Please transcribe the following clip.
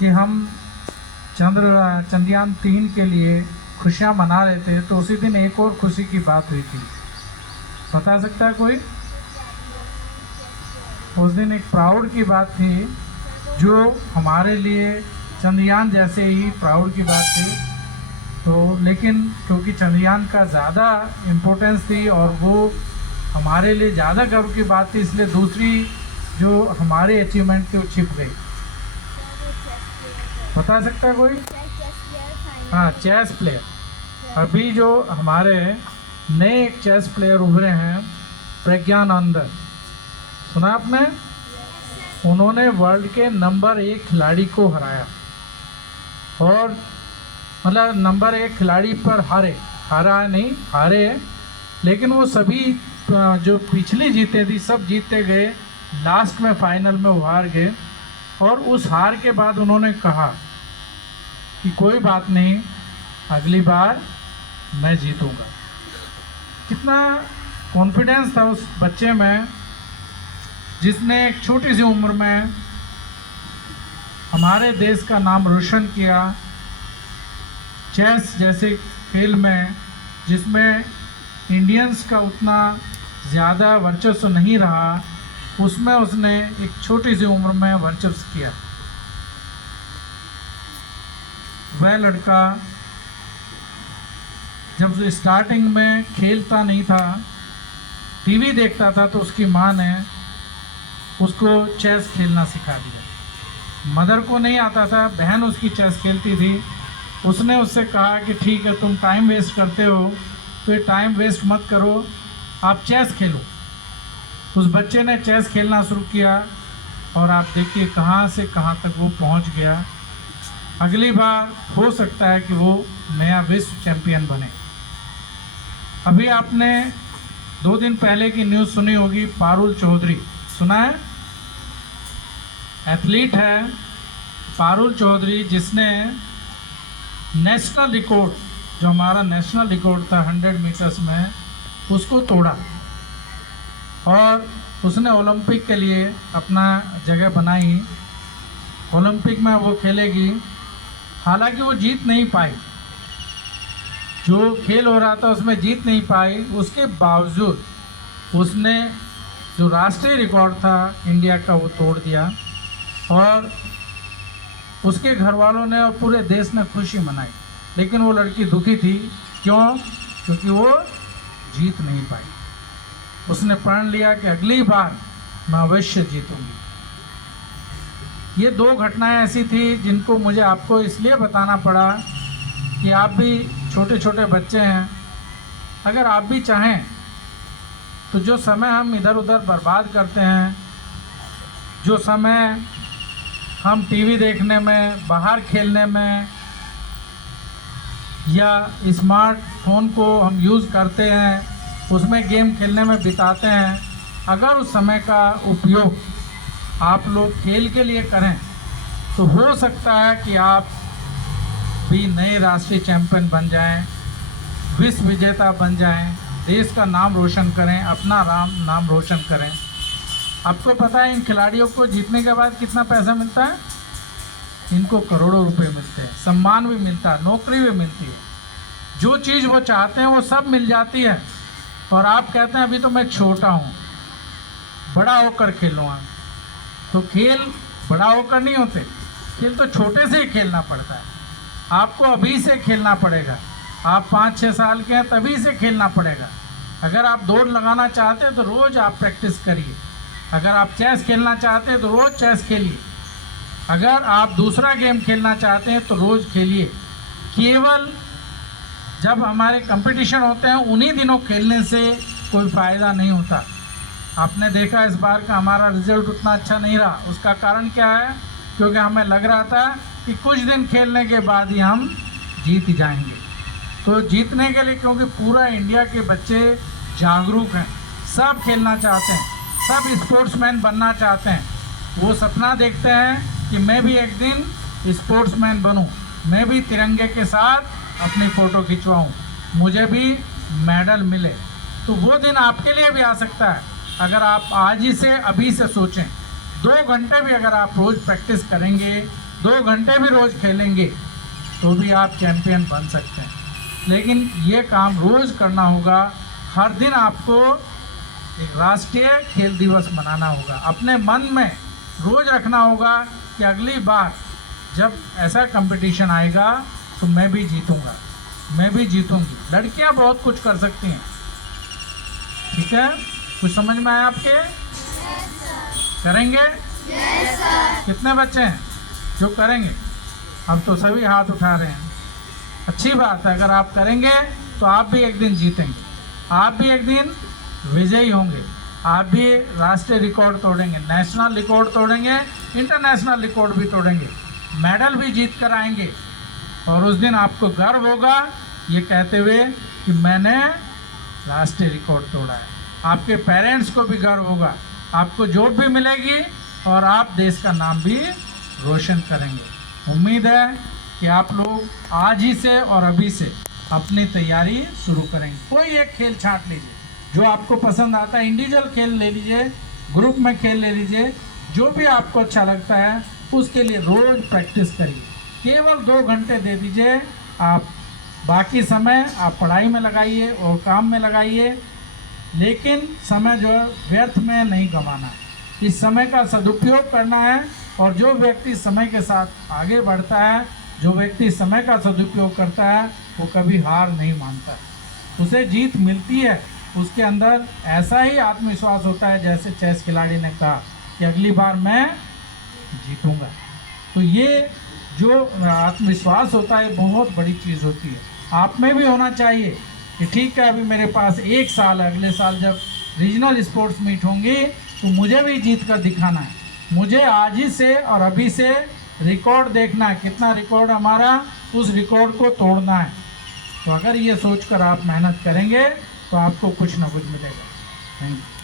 कि हम चंद्रयान 3 के लिए खुशियाँ मना रहे थे, तो उसी दिन एक और खुशी की बात हुई थी। बता सकता है कोई? उस दिन एक प्राउड की बात थी, जो हमारे लिए चंद्रयान जैसे ही प्राउड की बात थी। तो लेकिन क्योंकि चंद्रयान का ज़्यादा इम्पोर्टेंस थी और वो हमारे लिए ज़्यादा गर्व की बात थी, इसलिए दूसरी जो हमारी अचीवमेंट थी वो छिप गई। बता सकता है कोई? हाँ, चेस प्लेयर। अभी जो हमारे नए एक चेस प्लेयर उभरे हैं, प्रज्ञानंद, सुना आपने? उन्होंने वर्ल्ड के नंबर 1 खिलाड़ी को हराया, और मतलब नंबर 1 खिलाड़ी पर हारे, लेकिन वो सभी जो पिछली जीते थी सब जीतते गए, लास्ट में फाइनल में वो हार गए। और उस हार के बाद उन्होंने कहा कि कोई बात नहीं, अगली बार मैं जीतूंगा। कितना कॉन्फिडेंस था उस बच्चे में, जिसने एक छोटी सी उम्र में हमारे देश का नाम रोशन किया। चेस जैसे खेल में, जिसमें इंडियंस का उतना ज़्यादा वर्चस्व नहीं रहा, उसमें उसने एक छोटी सी उम्र में वर्चस्व किया। वह लड़का जब स्टार्टिंग में खेलता नहीं था, टीवी देखता था, तो उसकी माँ ने उसको चेस खेलना सिखा दिया। मदर को नहीं आता था, बहन उसकी चेस खेलती थी। उसने उससे कहा कि ठीक है, तुम टाइम वेस्ट करते हो, तो ये टाइम वेस्ट मत करो, आप चेस खेलो। उस बच्चे ने चेस खेलना शुरू किया, और आप देखिए कहाँ से कहाँ तक वो पहुँच गया। अगली बार हो सकता है कि वो नया विश्व चैंपियन बने। अभी आपने 2 दिन पहले की न्यूज़ सुनी होगी, पारुल चौधरी, सुना है? एथलीट है पारुल चौधरी, जिसने नेशनल रिकॉर्ड, जो हमारा नेशनल रिकॉर्ड था 100 मीटर्स में, उसको तोड़ा, और उसने ओलंपिक के लिए अपना जगह बनाई। ओलंपिक में वो खेलेगी। हालांकि वो जीत नहीं पाई, जो खेल हो रहा था उसमें जीत नहीं पाई। उसके बावजूद उसने जो राष्ट्रीय रिकॉर्ड था इंडिया का, वो तोड़ दिया, और उसके घर वालों ने और पूरे देश ने खुशी मनाई। लेकिन वो लड़की दुखी थी। क्यों? क्योंकि वो जीत नहीं पाई। उसने प्रण लिया कि अगली बार मैं अवश्य जीतूंगी। ये 2 घटनाएं ऐसी थी जिनको मुझे आपको इसलिए बताना पड़ा कि आप भी छोटे छोटे बच्चे हैं। अगर आप भी चाहें तो जो समय हम इधर उधर बर्बाद करते हैं, जो समय हम टीवी देखने में, बाहर खेलने में, या स्मार्टफोन को हम यूज़ करते हैं, उसमें गेम खेलने में बिताते हैं, अगर उस समय का उपयोग आप लोग खेल के लिए करें, तो हो सकता है कि आप भी नए राष्ट्रीय चैंपियन बन जाएं, विश्व विजेता बन जाएं, देश का नाम रोशन करें, अपना नाम रोशन करें। आपको पता है इन खिलाड़ियों को जीतने के बाद कितना पैसा मिलता है? इनको करोड़ों रुपए मिलते हैं, सम्मान भी मिलता है, नौकरी भी मिलती है, जो चीज़ वो चाहते हैं वो सब मिल जाती है। और आप कहते हैं अभी तो मैं छोटा हूँ, बड़ा होकर खेलूँगा। तो खेल बड़ा होकर नहीं होते, खेल तो छोटे से ही खेलना पड़ता है। आपको अभी से खेलना पड़ेगा। आप 5-6 साल के हैं तभी से खेलना पड़ेगा। अगर आप दौड़ लगाना चाहते हैं तो रोज़ आप प्रैक्टिस करिए। अगर आप चेस खेलना चाहते हैं तो रोज़ चेस खेलिए। अगर आप दूसरा गेम खेलना चाहते हैं तो रोज़ खेलिए। केवल जब हमारे कंपटीशन होते हैं उन्हीं दिनों खेलने से कोई फ़ायदा नहीं होता। आपने देखा इस बार का हमारा रिजल्ट उतना अच्छा नहीं रहा। उसका कारण क्या है? क्योंकि हमें लग रहा था कि कुछ दिन खेलने के बाद ही हम जीत जाएंगे। तो जीतने के लिए, क्योंकि पूरा इंडिया के बच्चे जागरूक हैं, सब खेलना चाहते हैं, सब स्पोर्ट्समैन बनना चाहते हैं। वो सपना देखते हैं कि मैं भी एक दिन स्पोर्ट्समैन बनूं, मैं भी तिरंगे के साथ अपनी फ़ोटो खिंचवाऊं, मुझे भी मेडल मिले। तो वो दिन आपके लिए भी आ सकता है अगर आप आज ही से, अभी से सोचें। 2 घंटे भी अगर आप रोज़ प्रैक्टिस करेंगे 2 घंटे भी रोज़ खेलेंगे तो भी आप चैंपियन बन सकते हैं। लेकिन ये काम रोज़ करना होगा। हर दिन आपको एक राष्ट्रीय खेल दिवस मनाना होगा। अपने मन में रोज़ रखना होगा कि अगली बार जब ऐसा कंपटीशन आएगा तो मैं भी जीतूंगा, मैं भी जीतूंगी। लड़कियां बहुत कुछ कर सकती हैं, ठीक है? कुछ समझ में आया आपके? करेंगे? कितने बच्चे हैं जो करेंगे? अब तो सभी हाथ उठा रहे हैं। अच्छी बात है, अगर आप करेंगे तो आप भी एक दिन जीतेंगे, आप भी एक दिन विजयी होंगे, आप भी राष्ट्रीय रिकॉर्ड तोड़ेंगे, नेशनल रिकॉर्ड तोड़ेंगे, इंटरनेशनल रिकॉर्ड भी तोड़ेंगे, मेडल भी जीत कर आएंगे। और उस दिन आपको गर्व होगा ये कहते हुए कि मैंने राष्ट्रीय रिकॉर्ड तोड़ा है। आपके पेरेंट्स को भी गर्व होगा, आपको जॉब भी मिलेगी और आप देश का नाम भी रोशन करेंगे। उम्मीद है कि आप लोग आज ही से और अभी से अपनी तैयारी शुरू करेंगे। कोई एक खेल छांट लीजिए जो आपको पसंद आता है, इंडिविजुअल खेल ले लीजिए, ग्रुप में खेल ले लीजिए, जो भी आपको अच्छा लगता है उसके लिए रोज़ प्रैक्टिस करिए। केवल 2 घंटे दे दीजिए, आप बाकी समय आप पढ़ाई में लगाइए और काम में लगाइए, लेकिन समय जो है व्यर्थ में नहीं गंवाना है। इस समय का सदुपयोग करना है। और जो व्यक्ति समय के साथ आगे बढ़ता है, जो व्यक्ति समय का सदुपयोग करता है, वो कभी हार नहीं मानता है, उसे जीत मिलती है। उसके अंदर ऐसा ही आत्मविश्वास होता है जैसे चेस खिलाड़ी ने कहा कि अगली बार मैं जीतूंगा। तो ये जो आत्मविश्वास होता है बहुत बड़ी चीज़ होती है, आप में भी होना चाहिए कि ठीक है अभी मेरे पास 1 साल है, अगले साल जब रीजनल स्पोर्ट्स मीट होंगी तो मुझे भी जीत कर दिखाना है। मुझे आज ही से और अभी से रिकॉर्ड देखना है, कितना रिकॉर्ड हमारा, उस रिकॉर्ड को तोड़ना है। तो अगर ये सोचकर आप मेहनत करेंगे तो आपको कुछ ना कुछ मिलेगा। Thank you.